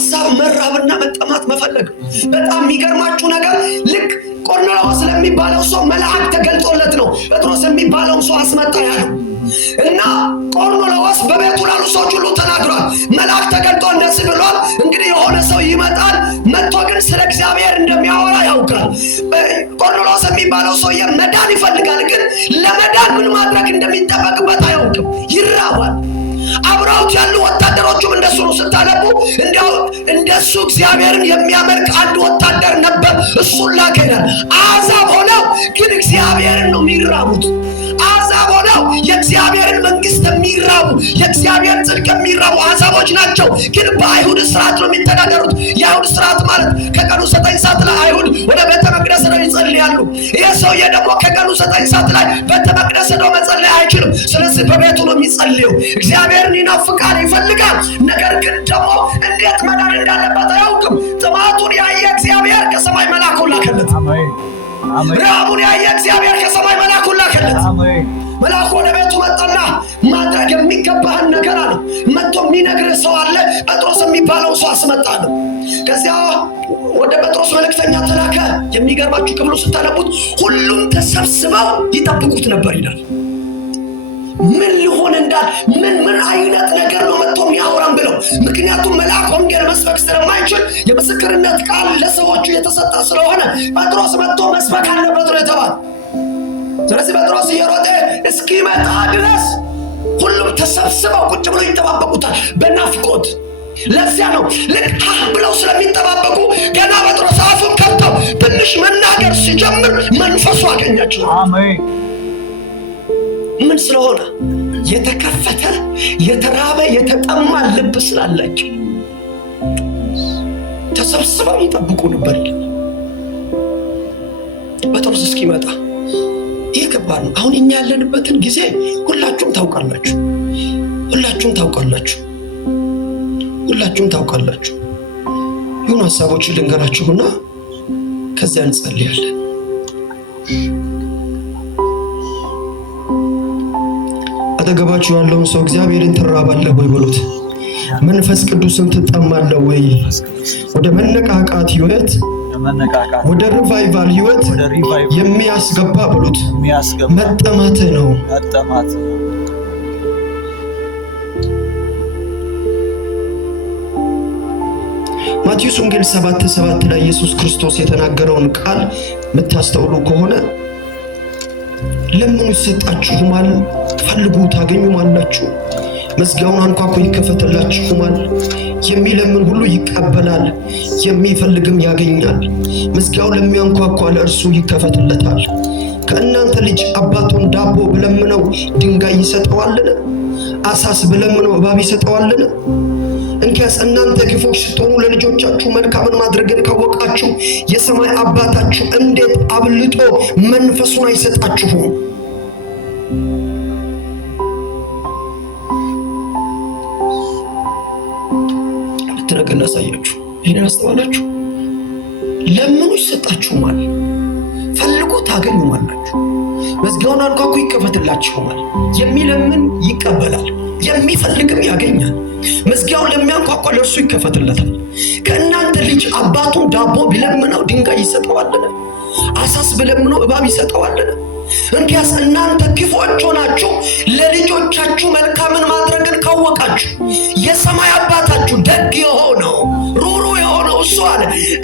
ሐሳብ መራብና መጠማት መፈለግ። በጣም የሚገርማችሁ ነገር ልክ ቆርኔሌዎስ ለሚባለው ሰው መልአክ ተገልጦለት ነው ጴጥሮስ የሚባለውን ሰው አስመጣ ያለው እና ቆርኔሌዎስ በቤቱ ላሉ ሰዎች ሁሉ ተናግሯል። መልአክ ተገልጦ እንደዚህ ብሏል፣ እንግዲህ የሆነ ሰው ይመጣል፣ መጥቶ ግን ስለ እግዚአብሔር እንደሚያወራ ያውቃል። ቆርኔሌዎስ የሚባለው ሰውዬ መዳን ይፈልጋል፣ ግን ለመዳን ምን ማድረግ እንደሚጠበቅበት አያውቅም፣ ይራባል። አብረውት ያሉ ወታደሮቹም እንደሱ ነው። ስታነቡ እንደሱ እግዚአብሔርን የሚያመልክ አንድ ወታደር ነበር፣ እሱን ላከናል። አሕዛብ ሆነው ግን እግዚአብሔርን ነው የሚራቡት። አሕዛብ ሆነው የእግዚአብሔርን መንግስት የሚራቡ የእግዚአብሔር ጽድቅ የሚራቡ አሕዛቦች ናቸው። ግን በአይሁድ ስርዓት ነው የሚተዳደሩት። የአይሁድ ስርዓት ማለት ከቀኑ 9 ሰዓት ላይ አይሁድ ወደ ቤተ መቅደስ ነው ይጸልያሉ። ይህ ሰውዬ ደግሞ ከቀኑ 9 ሰዓት ላይ ቤተ መቅደስ ነው መጸለይ አይችልም። ስለዚህ በቤቱ ነው የሚጸልየው። እግዚአብሔርን ይናፍቃል፣ ይፈልጋል። ነገር ግን ደግሞ እንዴት መዳን እንዳለበት አያውቅም። ጥማቱን ያየ እግዚአብሔር ከሰማይ መልአኩን ላከለት። ረሃቡን ያየ እግዚአብሔር ከሰማይ መልአኩን ላከለት። መልአኩ ወደ ቤቱ መጣና ማድረግ የሚገባህን ነገር አለ። መጥቶ የሚነግርህ ሰው አለ። ጴጥሮስ የሚባለው ሰው አስመጣ ነው። ከዚያ ወደ ጴጥሮስ መልእክተኛ ተላከ። የሚገርማችሁ ክፍሉ ስታነቡት ሁሉም ተሰብስበው ይጠብቁት ነበር ይላል። ምን ሊሆን እንዳል ምን አይነት ነገር ነው መጥቶ የሚያወራን ብለው። ምክንያቱም መልአክ ወንጌል መስበክ ስለማይችል የምስክርነት ቃል ለሰዎቹ የተሰጠ ስለሆነ ጴጥሮስ መጥቶ መስበክ አለበት ነው የተባለ። ስለዚህ ጴጥሮስ እየሮጠ እስኪመጣ ድረስ ሁሉም ተሰብስበው ቁጭ ብለው ይጠባበቁታል በናፍቆት። ለዚያ ነው ልክ ብለው ስለሚጠባበቁ ገና ጴጥሮስ አፉን ከፍተው ትንሽ መናገር ሲጀምር መንፈሱ አገኛቸው። አሜን። ምን ስለሆነ? የተከፈተ የተራበ የተጠማ ልብ ስላላቸው ተሰብስበው ይጠብቁ ነበር ይላል። ጴጥሮስ እስኪመጣ ይህ ከባድ ነው። አሁን እኛ ያለንበትን ጊዜ ሁላችሁም ታውቃላችሁ። ይሁን ሀሳቦችን ልንገራችሁና ከዚያ እንጸልያለን። አጠገባችሁ ያለውን ሰው እግዚአብሔርን ትራባለህ ወይ በሉት። መንፈስ ቅዱስን ትጠማለህ ወይ? ወደ መነቃቃት ህይወት፣ ወደ ሪቫይቫል ህይወት የሚያስገባ በሉት መጠማት ነው። ማቴዎስ ወንጌል 7:7 ላይ ኢየሱስ ክርስቶስ የተናገረውን ቃል የምታስተውሉ ከሆነ ለምኑ ይሰጣችሁማል፣ ፈልጉ ታገኙማላችሁ፣ መዝጊያውን አንኳኩ ይከፈትላችሁማል። የሚለምን ሁሉ ይቀበላል፣ የሚፈልግም ያገኛል። መዝጊያውን ለሚያንኳኳ ለእርሱ ይከፈትለታል። ከእናንተ ልጅ አባቱን ዳቦ ብለምነው ድንጋይ ይሰጠዋልን? አሳስ ብለምነው እባብ ይሰጠዋልን? እንኪያስ እናንተ ክፉዎች ስትሆኑ ለልጆቻችሁ መልካምን ማድረግን ካወቃችሁ የሰማይ አባታችሁ እንዴት አብልጦ መንፈሱን አይሰጣችሁም? ልትነገር ላሳያችሁ። ይህንን አስተዋላችሁ? ለምኑ ይሰጣችሁማል፣ ፈልጉ ታገኙማላችሁ፣ መዝጊያውን አንኳኩ ይከፈትላችሁማል። የሚለምን ይቀበላል፣ የሚፈልግም ያገኛል። መዝጊያውን ለሚያንኳኳ ለእርሱ ይከፈትለታል። ከእናንተ ልጅ አባቱን ዳቦ ቢለምነው ድንጋይ ይሰጠዋልን? አሳስ ቢለምነው እባብ ይሰጠዋልን? እንኪያስ እናንተ ክፉዎች ሆናችሁ ለልጆቻችሁ መልካምን ማድረግን ካወቃችሁ የሰማይ አባታችሁ ደግ የሆነው ሩሩ የሆነው እሱ አለ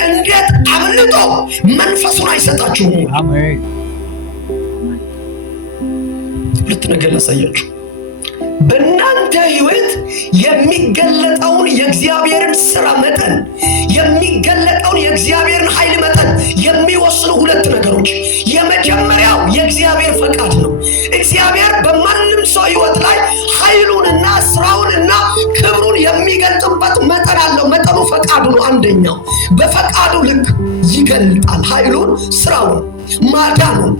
እንዴት አብልጦ መንፈሱን አይሰጣችሁም? አሜን። ሁለት ነገር ላሳያችሁ። በእናንተ ህይወት የሚገለጠውን የእግዚአብሔርን ሥራ መጠን፣ የሚገለጠውን የእግዚአብሔርን ኃይል መጠን የሚወስኑ ሁለት ነገሮች። የመጀመሪያው የእግዚአብሔር ፈቃድ ነው። እግዚአብሔር በማንም ሰው ህይወት ላይ ኃይሉንና ሥራውንና ክብሩን የሚገልጥበት መጠን አለው። መጠኑ ፈቃዱ ነው። አንደኛው በፈቃዱ ልክ ይገልጣል ኃይሉን፣ ሥራውን፣ ማዳኑን።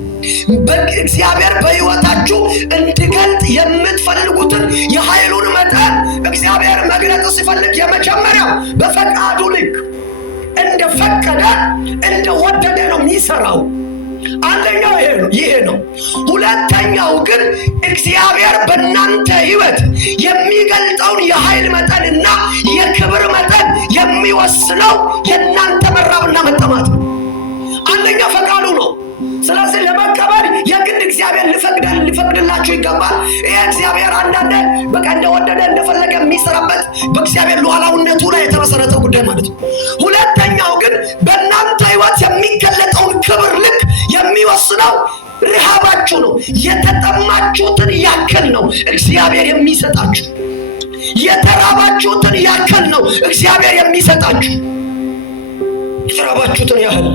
እግዚአብሔር በህይወታችሁ እንዲገልጥ የምትፈልጉትን የኃይሉን መጠን እግዚአብሔር መግለጥ ሲፈልግ የመጀመሪያው በፈቃዱ ልክ እንደፈቀደ እንደወደደ ነው የሚሰራው። አንደኛው ይሄ ነው። ሁለተኛው ግን እግዚአብሔር በእናንተ ህይወት የሚገልጠውን የኃይል መጠንና የክብር መጠን የሚወስነው የእናንተ መራብና መጠማት ነው። አንደኛ ፈቃዱ ነው። ስለዚህ ለመቀበል የግድ እግዚአብሔር ሊፈቅድላችሁ ይገባል። ይሄ እግዚአብሔር አንዳንዴ በቃ እንደወደደ እንደፈለገ የሚሰራበት በእግዚአብሔር ሉዓላዊነቱ ላይ የተመሰረተ ጉዳይ ማለት ነው። ሁለተኛው ግን በእናንተ ሕይወት የሚገለጠውን ክብር ልክ የሚወስነው ረሃባችሁ ነው። የተጠማችሁትን ያክል ነው እግዚአብሔር የሚሰጣችሁ። የተራባችሁትን ያክል ነው እግዚአብሔር የሚሰጣችሁ። የተራባችሁትን ያህል።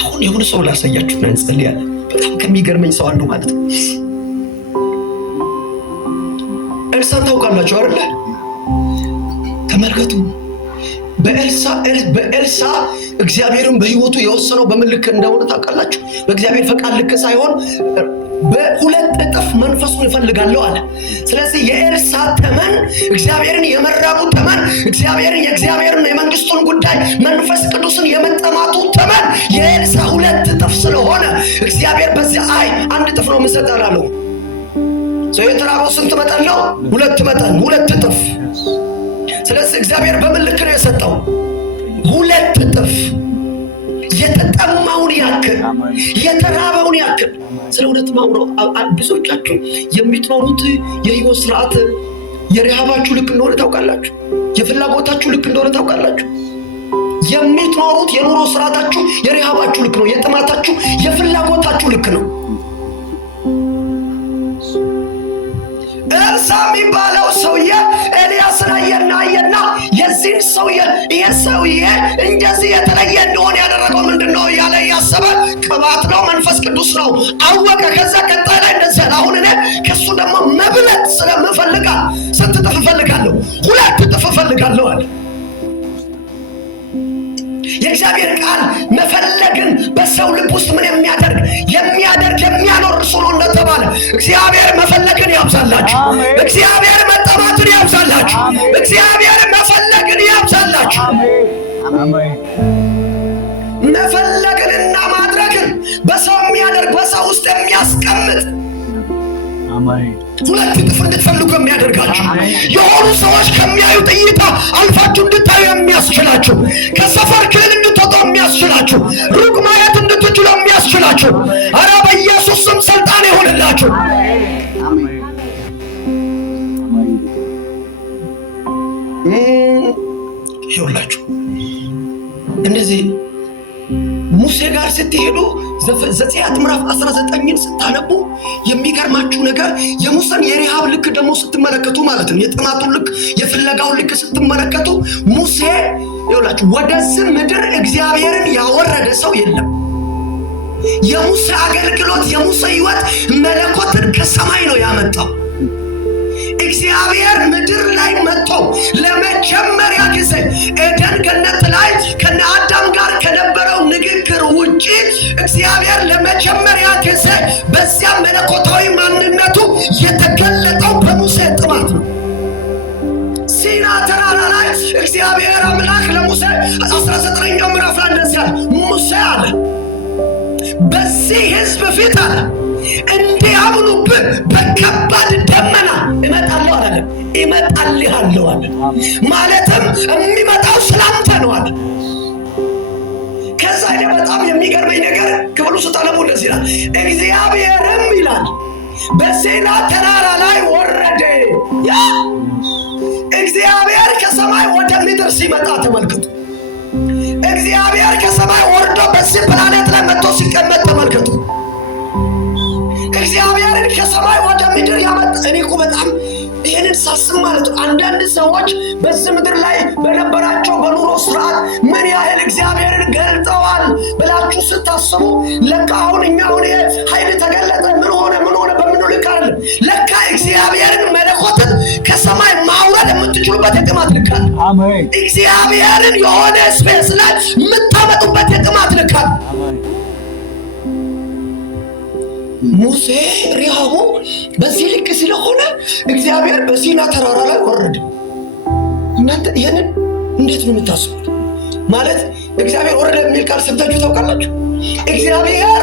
አሁን የሆነ ሰው ላሳያችሁና እንጸልያለን። በጣም ከሚገርመኝ ሰው አንዱ ማለት ነው። ኤልሳዕን ታውቃላችሁ አይደለ? ተመልከቱ። በኤልሳዕ እግዚአብሔርን በሕይወቱ የወሰነው በምን ልክ እንደሆነ ታውቃላችሁ? በእግዚአብሔር ፈቃድ ልክ ሳይሆን በሁለት እጥፍ መንፈሱን እፈልጋለሁ አለ። ስለዚህ የኤልሳዕ ተመን እግዚአብሔርን የመራቡ ተመን፣ የእግዚአብሔርን የመንግስቱን ጉዳይ መንፈስ ቅዱስን የመጠማቱ ተመን የኤልሳዕ ሁለት እጥፍ ስለሆነ እግዚአብሔር በዚህ አንድ እጥፍ ነው የምሰጠው አለው። የተራበው ስንት መጠን ነው? ሁለት መጠን፣ ሁለት እጥፍ። ስለዚህ እግዚአብሔር በምን ልክ ነው የሰጠው? ሁለት እጥፍ። የተጠማውን ያክል፣ የተራበውን ያክል። ስለ እውነት ማውራው ብዙዎቻችሁ የምትኖሩት የህይወት ስርዓት የረሃባችሁ ልክ እንደሆነ ታውቃላችሁ። የፍላጎታችሁ ልክ እንደሆነ ታውቃላችሁ። የምትኖሩት የኑሮ ስርዓታችሁ የረሃባችሁ ልክ ነው። የጥማታችሁ የፍላጎታችሁ ልክ ነው። ኤልሳዕ የሚባለው ሰውዬ ኤልያስን አየና የዚህን ሰውዬ ይሄ ሰውዬ እንደዚህ የተለየ እንደሆነ ያደረገው ምንድነው እያለ እያሰበ ቅባት ነው መንፈስ ቅዱስ ነው አወቀ። ከዛ ቀጣይ ላይ እንደዚህ አሁን እኔ ከሱ ደግሞ መብለጥ ስለምፈልጋል ስንት እጥፍ እፈልጋለሁ? ሁለት እጥፍ እፈልጋለሁ አለ። የእግዚአብሔር ቃል መፈለግን በሰው ልብ ውስጥ ምን የሚያደርግ የሚያኖር እርሱ ነው እንደተባለ እግዚአብሔር መፈለግን ያብዛላችሁ። እግዚአብሔር መጠማትን ያብዛላችሁ። እግዚአብሔር መፈለግን ያብዛላችሁ። መፈለግንና ማድረግን በሰው የሚያደርግ በሰው ውስጥ የሚያስቀምጥ ሁለት እጥፍ እንድትፈልጉ የሚያደርጋችሁ የሆኑ ሰዎች ከሚያዩት እይታ አልፋችሁ እንድታዩ የሚያስችላችሁ፣ ከሰፈር ክልል እንድትወጡ የሚያስችላችሁ፣ ሩቅ ማየት እንድትችሉ የሚያስችላችሁ፣ ኧረ በኢየሱስ ስም ስልጣን ይሁንላችሁ። ይሁንላችሁ። እንደዚህ ሙሴ ጋር ስትሄዱ ዘጸአት ምዕራፍ 19ን ስታነቡ የሚገርማችሁ ነገር የሙሴን የረሃብ ልክ ደግሞ ስትመለከቱ ማለት ነው፣ የጥማቱን ልክ የፍለጋውን ልክ ስትመለከቱ ሙሴ ይኸውላችሁ ወደዚህ ምድር እግዚአብሔርን ያወረደ ሰው የለም። የሙሴ አገልግሎት የሙሴ ሕይወት መለኮትን ከሰማይ ነው ያመጣው። እግዚአብሔር ምድር ላይ መጥቶ ለመጀመሪያ ጊዜ ኤደን ገነት ላይ ከነ አዳም ጋር ከነበረው ንግግር ውጪ እግዚአብሔር ለመጀመሪያ ጊዜ በዚያ መለኮታዊ ማንነቱ የተገለጠው በሙሴ ጥማት ነው። ሲና ተራራ ላይ እግዚአብሔር አምላክ ለሙሴ 19ኛው ምዕራፍ ላይ እንደዚህ አለ፣ ሙሴ አለ በዚህ ሕዝብ ፊት አለ እንዲያምኑብህ በከባድ ደመና እመጣለሁ አለ። እመጣልሃለሁ አለ። ማለትም የሚመጣው ስላንተ ነው አለ። ከዛ በጣም የሚገርመኝ ነገር ክፍሉ ስታነቡ እንደዚህ ይላል፣ እግዚአብሔርም ይላል በሲና ተራራ ላይ ወረደ። እግዚአብሔር ከሰማይ ወደ ምድር ሲመጣ ተመልከቱ። እግዚአብሔር ከሰማይ ወርዶ በዚህ ፕላኔት ላይ መጥቶ ሲቀመጥ ተመልከቱ። እግዚአብሔርን ከሰማይ ወደ ምድር ያመጣ። እኔ እኮ በጣም ይህንን ሳስብ ማለት ነው አንዳንድ ሰዎች በዚህ ምድር ላይ በነበራቸው በኑሮ ስርዓት ምን ያህል እግዚአብሔርን ገልጠዋል ብላችሁ ስታስቡ ለካ አሁን እኛ አሁን ኃይል ተገለጠ ምን ሆነ በምን ልክ አይደለም። ለካ እግዚአብሔርን መለኮትን ከሰማይ ማውረድ የምትችሉበት የጥማት ልክ አለ። እግዚአብሔርን የሆነ ስፔስ ላይ የምታመጡበት የጥማት ልክ አለ። ሙሴ ረሃቡ በዚህ ልክ ስለሆነ እግዚአብሔር በሲና ተራራ ላይ ወረደ። እናንተ ይህንን እንዴት ነው የምታስቡት? ማለት እግዚአብሔር ወረደ የሚል ቃል ሰምታችሁ ታውቃላችሁ? እግዚአብሔር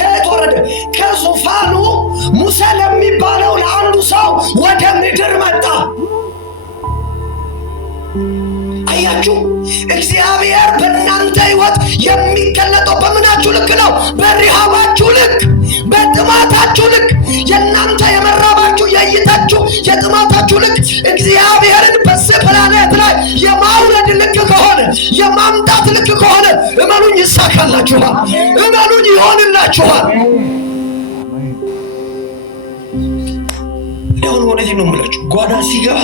ከየት ወረደ? ከዙፋኑ ሙሴ ለሚባለው ለአንዱ ሰው ወደ ምድር መጣ። አያችሁ፣ እግዚአብሔር በእናንተ ሕይወት የሚገለጠው በምናችሁ ልክ ነው? በረሃባችሁ ልክ፣ በጥማታችሁ ልክ። የእናንተ የመራባችሁ የእይታችሁ የጥማታችሁ ልክ እግዚአብሔርን በዚህ ፕላኔት ላይ የማውረድ ልክ ከሆነ የማምጣት ልክ ከሆነ እመኑኝ ይሳካላችኋል፣ እመኑኝ ይሆንላችኋል። አሁን ወደዚህ ነው የምላችሁ። ጓዳ ሲገባ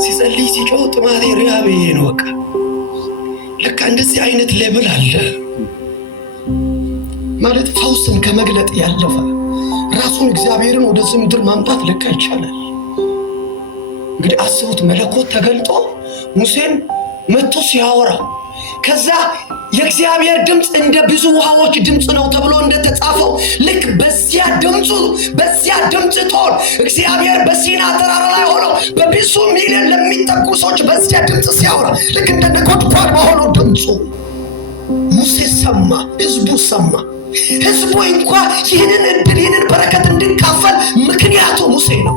ሲጸልይ ሲጮህ ጥማቴ ሪያቤ ነው። በቃ ለካ እንደዚህ አይነት ሌብል አለ ማለት ፈውስን ከመግለጥ ያለፈ ራሱን እግዚአብሔርን ወደዚህ ምድር ማምጣት ለካ ይቻላል። እንግዲህ አስቡት፣ መለኮት ተገልጦ ሙሴን መጥቶ ሲያወራ ከዛ የእግዚአብሔር ድምፅ እንደ ብዙ ውሃዎች ድምፅ ነው ተብሎ እንደተጻፈው ልክ በዚያ ድምፅ ቶን እግዚአብሔር በሲና ተራራ ላይ ሆኖ በብዙ ሚሊዮን ለሚጠጉ ሰዎች በዚያ ድምፅ ሲያወራ ልክ እንደ ነጎድጓድ በሆነው ድምፁ ሙሴ ሰማ፣ ህዝቡ ሰማ። ህዝቡ እንኳ ይህንን እድል ይህንን በረከት እንድንካፈል ምክንያቱ ሙሴ ነው።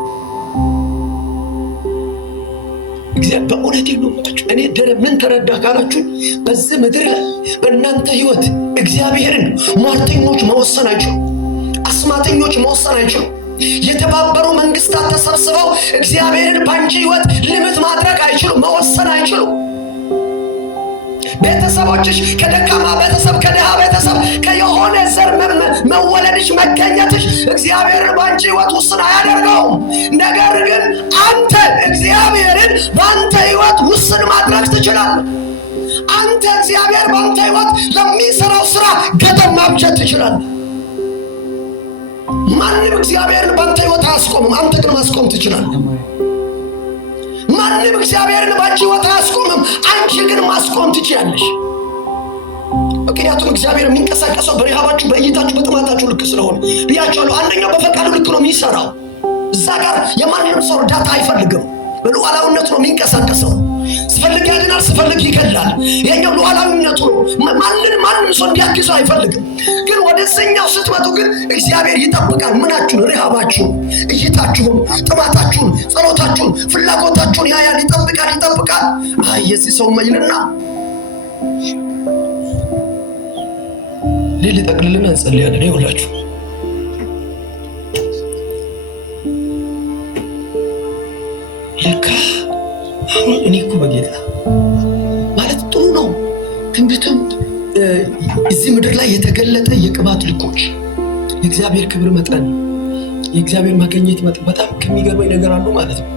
በእውነት ነው የምላችሁ። እኔ ምን ተረዳ ካላችሁ በዚህ ምድር ላይ በእናንተ ህይወት እግዚአብሔርን ሟርተኞች መወሰን አይችሉም፣ አስማተኞች መወሰን አይችሉም። የተባበሩ መንግስታት ተሰብስበው እግዚአብሔርን በአንቺ ህይወት ሊሚት ማድረግ አይችሉም፣ መወሰን አይችሉም። ቤተሰቦችሽ ከደካማ ቤተሰብ ከድሃ ቤተሰብ ከየሆነ ዘር መወለድሽ መገኘትሽ እግዚአብሔርን በአንቺ ህይወት ውስን አያደርገውም። ነገር ግን አንተ እግዚአብሔርን በአንተ ህይወት ውስን ማድረግ ትችላለህ። አንተ እግዚአብሔር በአንተ ህይወት ለሚሰራው ስራ ገደብ ማብጀት ትችላለህ። ማንም እግዚአብሔርን በአንተ ህይወት አያስቆምም፣ አንተ ግን ማስቆም ትችላለህ። ማንም እግዚአብሔርን ባንቺ ህይወት አያስቆምም፣ አንቺ ግን ማስቆም ትችያለሽ። ምክንያቱም እግዚአብሔር የሚንቀሳቀሰው በረሃባችሁ፣ በእይታችሁ፣ በጥማታችሁ ልክ ስለሆነ ብያቸዋለሁ። አንደኛው በፈቃዱ ልክ ነው የሚሰራው። እዛ ጋር የማንንም ሰው እርዳታ አይፈልግም። በሉዓላዊነቱ ነው የሚንቀሳቀሰው። ስፈልግ ያድናል፣ ስፈልግ ይገድላል። ይሄኛው ሉዓላዊነቱ ነው። ማንም ሰው እንዲያግዘው አይፈልግም። ግን ወደዚህኛው ስትመጡ ግን እግዚአብሔር ይጠብቃል። ምናችሁን? ረሃባችሁን፣ እይታችሁን፣ ጥማታችሁን፣ ጸሎታችሁን፣ ፍላጎታችሁን ያያል፣ ይጠብቃል። የዚህ ሰው መይልና ሊጠቅልልን እንጸልያለን። ይኸውላችሁ ለካ አሁን እኔ እኮ በጌታ ማለት ጥሩ ነው። ትንቢትም እዚህ ምድር ላይ የተገለጠ የቅባት ልኮች፣ የእግዚአብሔር ክብር መጠን፣ የእግዚአብሔር መገኘት መጠን በጣም ከሚገርመኝ ነገር አሉ ማለት ነው።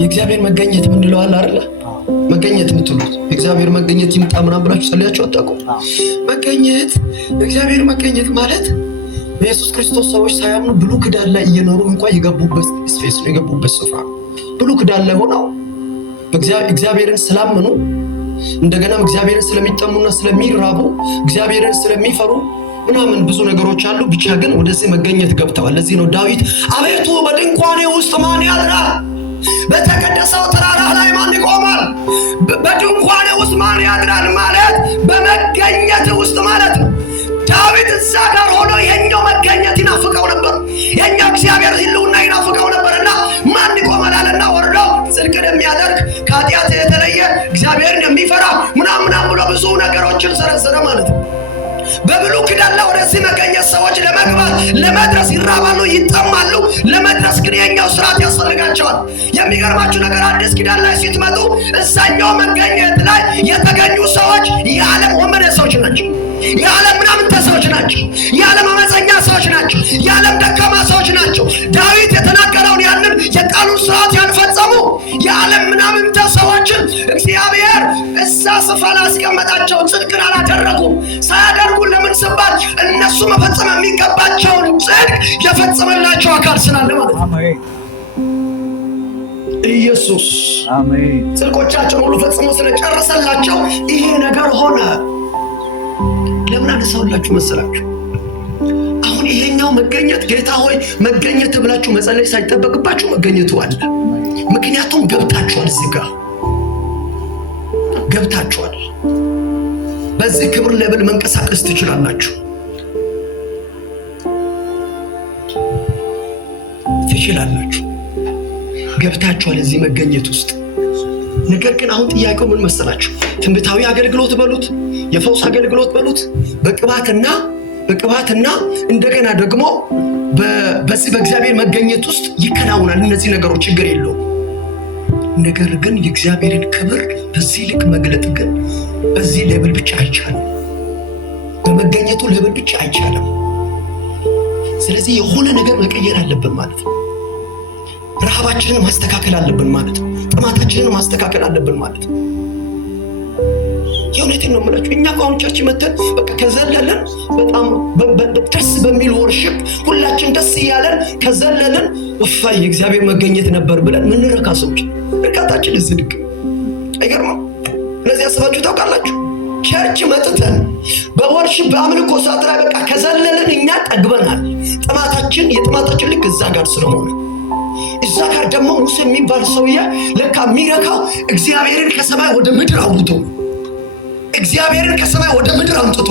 የእግዚአብሔር መገኘት ምንለው አለ አይደለ? መገኘት የምትሉት የእግዚአብሔር መገኘት ይምጣ ምናምን ብላችሁ ጸልያችሁ አታውቁም? እግዚአብሔር መገኘት ማለት በኢየሱስ ክርስቶስ ሰዎች ሳያምኑ ብሉይ ኪዳን ላይ እየኖሩ እንኳን የገቡበት ስፔስ ነው፣ የገቡበት ስፍራ። ብሉይ ኪዳን ላይ ሆነው እግዚአብሔርን ስላመኑ እንደገናም እግዚአብሔርን ስለሚጠሙና ስለሚራቡ እግዚአብሔርን ስለሚፈሩ ምናምን ብዙ ነገሮች አሉ። ብቻ ግን ወደዚህ መገኘት ገብተዋል። ለዚህ ነው ዳዊት አቤቱ በድንኳኔ ውስጥ ማን ያድራል? በተቀደሰው ተራራ ላይ ማን ይቆማል? በድንኳኔ ውስጥ ማን ያድራል ማለት በመገኘት ውስጥ ማለት ነው። ዳዊት እዛ ጋር ሆኖ የኛው መገኘት ይናፍቀው ነበር፣ የኛው እግዚአብሔር ሕልውና ይናፍቀው ነበርና ማን ይቆማልና ወርዶ ጽድቅን የሚያደርግ ከኃጢአት የተለየ እግዚአብሔርን የሚፈራ ምናምን ብሎ ብዙ ነገሮችን ሰረሰረ ማለት ነው። በብሉይ ኪዳን ላይ ወደዚህ መገኘት ሰዎች ለመግባት ለመድረስ ይራባሉ፣ ይጠማሉ። ለመድረስ ግን የኛው ስርዓት ያስፈልጋቸዋል። የሚገርማችሁ ነገር አዲስ ኪዳን ላይ ስትመጡ እዛኛው መገኘት ላይ የተገኙ ሰዎች የዓለም ወመኔ ሰዎች ናቸው፣ የዓለም ምናምንተ ሰዎች ናቸው፣ የዓለም አመፀኛ ሰዎች ናቸው፣ የዓለም ደካማ ሰዎች ናቸው። ዳዊት የተናገረውን ያንን የቃሉን ስርዓት ያልፈጸሙ የዓለም ምናምንተ ሰዎችን እግዚአብሔር እዛ ስፍራ ላይ አስቀመጣቸው። ጽድቅን አላደረጉም። ሳያደርጉ ለምን ሲባል እነሱ መፈጸም የሚገባቸውን ጽድቅ የፈጸመላቸው አካል ስላለ ማለት ነው። ኢየሱስ ጽድቆቻቸውን ሁሉ ፈጽሞ ስለጨረሰላቸው ይሄ ነገር ሆነ። ለምን አነሳውላችሁ መሰላችሁ? አሁን ይሄኛው መገኘት ጌታ ሆይ መገኘት ብላችሁ መጸለይ ሳይጠበቅባችሁ መገኘቱ አለ። ምክንያቱም ገብታችኋል፣ እዚህ ጋር ገብታችኋል። በዚህ ክብር ሌብል መንቀሳቀስ ትችላላችሁ። ገብታችኋል እዚህ መገኘት ውስጥ። ነገር ግን አሁን ጥያቄው ምን መሰላችሁ? ትንቢታዊ አገልግሎት በሉት፣ የፈውስ አገልግሎት በሉት፣ በቅባትና እንደገና ደግሞ በዚህ በእግዚአብሔር መገኘት ውስጥ ይከናውናል። እነዚህ ነገሮች ችግር የለውም። ነገር ግን የእግዚአብሔርን ክብር በዚህ ልክ መግለጥ ግን በዚህ ሌብል ብቻ አይቻልም። በመገኘቱ ሌብል ብቻ አይቻልም። ስለዚህ የሆነ ነገር መቀየር አለብን ማለት ነው። ረሃባችንን ማስተካከል አለብን ማለት ነው። ጥማታችንን ማስተካከል አለብን ማለት ነው። የእውነቴን ነው የምላችሁ። እኛ አሁን ቸርች መተን በቃ ከዘለልን በጣም ደስ በሚል ወርሽፕ ሁላችን ደስ እያለን ከዘለልን ወፋይ የእግዚአብሔር መገኘት ነበር ብለን ምንረካ ሰዎች እርካታችን ዝድቅ አይገርምም? ስለዚህ አስባችሁ ታውቃላችሁ? ቸርች መጥተን በወርሽፕ በአምልኮ ሰዓት ላይ በቃ ከዘለልን እኛ ጠግበናል። የጥማታችን ልክ እዛ ጋር ስለሆነ እዛ ጋር ደግሞ ሙሴ የሚባል ሰውዬ ለካ የሚረካው እግዚአብሔርን ከሰማይ ወደ ምድር አውጥቶ እግዚአብሔርን ከሰማይ ወደ ምድር አምጥቶ